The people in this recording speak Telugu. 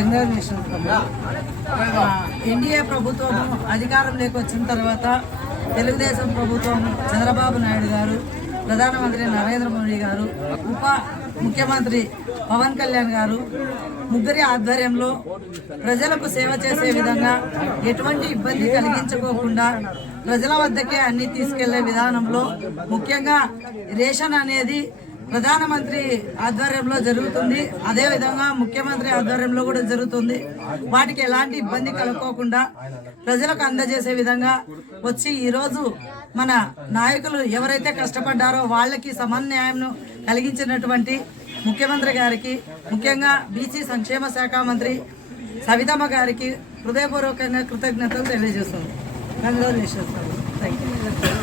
కంగ్రాచులేషన్స్. ఎన్డీఏ ప్రభుత్వం అధికారంలోకి వచ్చిన తర్వాత తెలుగుదేశం ప్రభుత్వం చంద్రబాబు నాయుడు గారు, ప్రధానమంత్రి నరేంద్ర మోడీ గారు, ఉప ముఖ్యమంత్రి పవన్ కళ్యాణ్ గారు ముగ్గురి ఆధ్వర్యంలో ప్రజలకు సేవ చేసే విధంగా ఎటువంటి ఇబ్బంది కలిగించుకోకుండా ప్రజల వద్దకే అన్ని తీసుకెళ్లే విధానంలో ముఖ్యంగా రేషన్ అనేది ప్రధానమంత్రి ఆధ్వర్యంలో జరుగుతుంది, అదేవిధంగా ముఖ్యమంత్రి ఆధ్వర్యంలో కూడా జరుగుతుంది. వాటికి ఎలాంటి ఇబ్బంది కలుక్కోకుండా ప్రజలకు అందజేసే విధంగా వచ్చి ఈరోజు మన నాయకులు ఎవరైతే కష్టపడ్డారో వాళ్ళకి సమన్యాయం కలిగించినటువంటి ముఖ్యమంత్రి గారికి, ముఖ్యంగా బీసీ సంక్షేమ శాఖ మంత్రి సవితమ్మ గారికి హృదయపూర్వకంగా కృతజ్ఞతలు తెలియజేస్తుంది. కంగ్రాచులేషన్స్. Thank you.